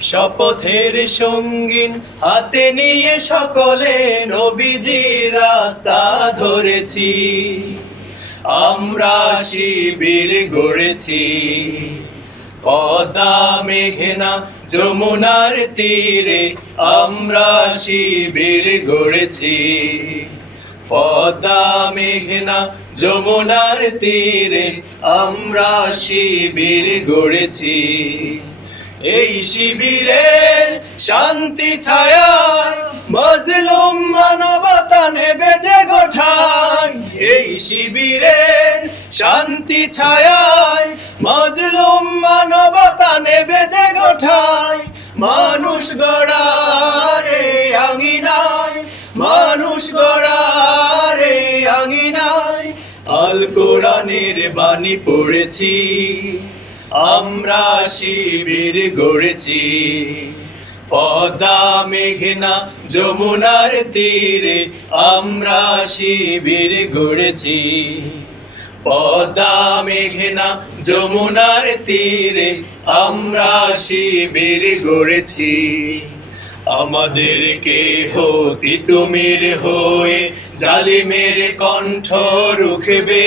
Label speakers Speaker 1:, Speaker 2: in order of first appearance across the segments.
Speaker 1: শপথের সঙ্গীন হাতে নিয়ে সকলে নবীজি রাস্তা ধরেছি। আমরা শিবির গড়েছি। পদ্মা মেঘনা যমুনার তীরে আমরা শিবির গড়েছি। পদ্মা মেঘনা যমুনার তীরে আমরা শিবির গড়েছি। এই শিবিরের শান্তি ছায়ায় মজলুম মানবতা নেবে যে গোঠায়। এই শিবিরের শান্তি ছায়ায় মজলুম মানবতা নেবে যে গোঠায়। মানুষ গড়ারে আঙিনায়, মানুষ গড়ারে আঙিনায়। আল কোরআনের বাণী পড়েছি। আমরা শিবির গড়েছি। পদ্মা, মেঘনা, যমুনার তীরে আমরা শিবির গড়েছি। পদ্মা, মেঘনা, যমুনার তীরে আমরা শিবির গড়েছি। আমাদেরকে হতি তুমির হয়ে জালিমের কণ্ঠ রুখবে।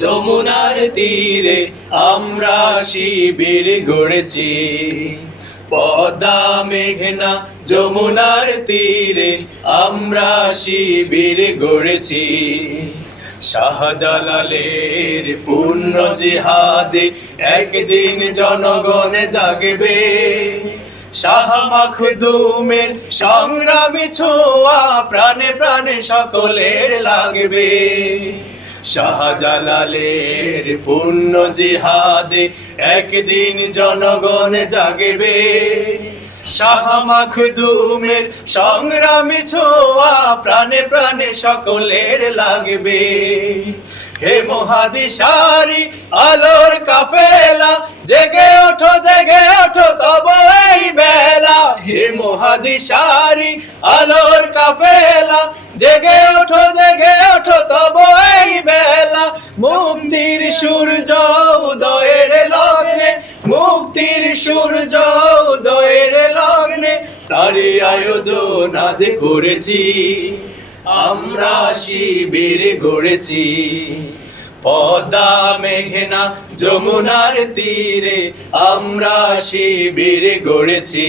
Speaker 1: যমুনার তীরে আমরা শিবির গড়েছি। পদ্মা মেঘনা যমুনার তীরে আমরা শিবির গড়েছি। শাহজালালের পূর্ণ জিহাদে একদিন জনগণ জাগবে। শাহ মাখদুমের সংগ্রামী ছোঁয়া প্রাণে প্রাণে সকলের লাগবে। শাহজালালের পূর্ণ জিহাদে একদিন জনগণ জাগবে। শাহ মাখদুমের সংগ্রামী ছোঁয়া প্রাণে প্রাণে সকলের লাগবে। হে মহাদিশারি, আলোর কাফেলা, জেগে ওঠো জেগে ওঠো তব এই বেলা। হে মহাদিশারি, আলোর কাফেলা মুক্তির সূর্য উদয়ের লগ্নে, মুক্তির সূর্য উদয়ের লগ্নে তারই আয়োজন আজ করেছি। আমরা শিবির গড়েছি। পদ্মা, মেঘনা, যমুনার তীরে আমরা শিবির গড়েছি।